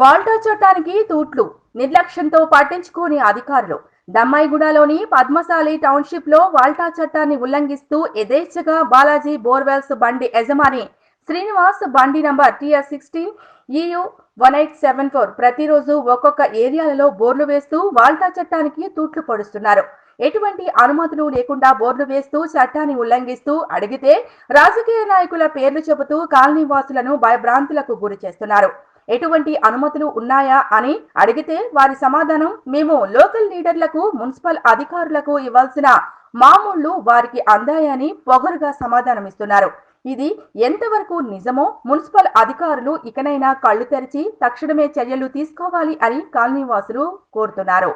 వాల్టా చట్టానికి తూట్లు నిర్లక్ష్యంతో పట్టించుకోని అధికారులు. దమ్మాయిగూడలోని పద్మశాలి టౌన్షిప్ లో వాల్టా చట్టాన్ని ఉల్లంఘిస్తూ యథేచ్ఛగా బాలాజీ బోర్వెల్స్ బండి యజమాని శ్రీనివాస్ బండి నంబర్ TR16EU 1874 ప్రతిరోజు ఒక్కొక్క ఏరియాలలో బోర్లు వేస్తూ వాల్టా చట్టానికి తూట్లు పొడుస్తున్నారు. ఎటువంటి అనుమతులు లేకుండా బోర్లు వేస్తూ చట్టాన్ని ఉల్లంఘిస్తూ అడిగితే రాజకీయ నాయకుల పేర్లు చెబుతూ కాలనీ వాసులను భయభ్రాంతులకు గురి చేస్తున్నారు. ఎటువంటి అనుమతులు ఉన్నాయా అని అడిగితే వారి సమాధానం మేము లోకల్ లీడర్లకు మున్సిపల్ అధికారులకు ఇవ్వాల్సిన మామూళ్లు వారికి అందాయని పొగరుగా సమాధానమిస్తున్నారు. ఇది ఎంతవరకు నిజమో మున్సిపల్ అధికారులు ఇకనైనా కళ్లు తెరిచి తక్షణమే చర్యలు తీసుకోవాలి అని కాలనీవాసులు కోరుతున్నారు.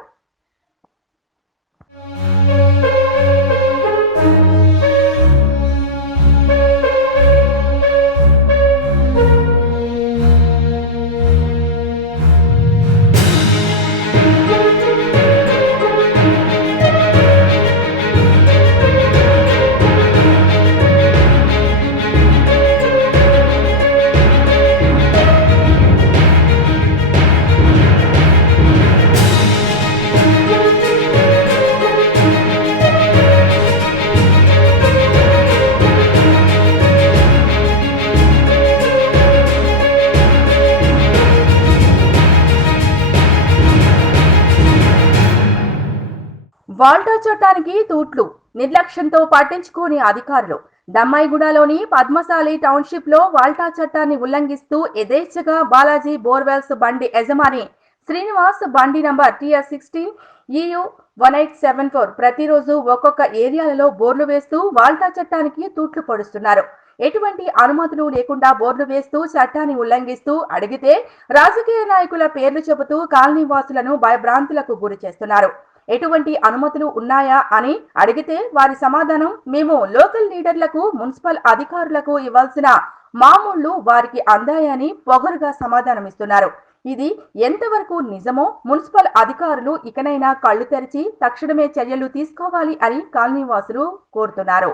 వాల్టా చట్టానికి తూట్లు నిర్లక్ష్యంతో పట్టించుకోని అధికారులు. దమ్మాయిగూడలోని పద్మశాలి టౌన్షిప్ లో వాల్టా చట్టాన్ని ఉల్లంఘిస్తూ యథేచ్ఛగా బాలాజీ బోర్వెల్స్ బండి యజమాని శ్రీనివాస్ బండి నంబర్ TR16EU 1874 ప్రతిరోజు ఒక్కొక్క ఏరియాలలో బోర్లు వేస్తూ వాల్టా చట్టానికి తూట్లు పొడుస్తున్నారు. ఎటువంటి అనుమతులు లేకుండా బోర్లు వేస్తూ చట్టాన్ని ఉల్లంఘిస్తూ అడిగితే రాజకీయ నాయకుల పేర్లు చెబుతూ కాలనీ వాసులను భయభ్రాంతులకు గురి చేస్తున్నారు. ఎటువంటి అనుమతులు ఉన్నాయా అని అడిగితే వారి సమాధానం మేము లోకల్ లీడర్లకు మున్సిపల్ అధికారులకు ఇవ్వాల్సిన మామూళ్లు వారికి అందాయని పొగరుగా సమాధానమిస్తున్నారు. ఇది ఎంతవరకు నిజమో మున్సిపల్ అధికారులు ఇకనైనా కళ్లు తెరిచి తక్షణమే చర్యలు తీసుకోవాలి అని కాలనీవాసులు కోరుతున్నారు.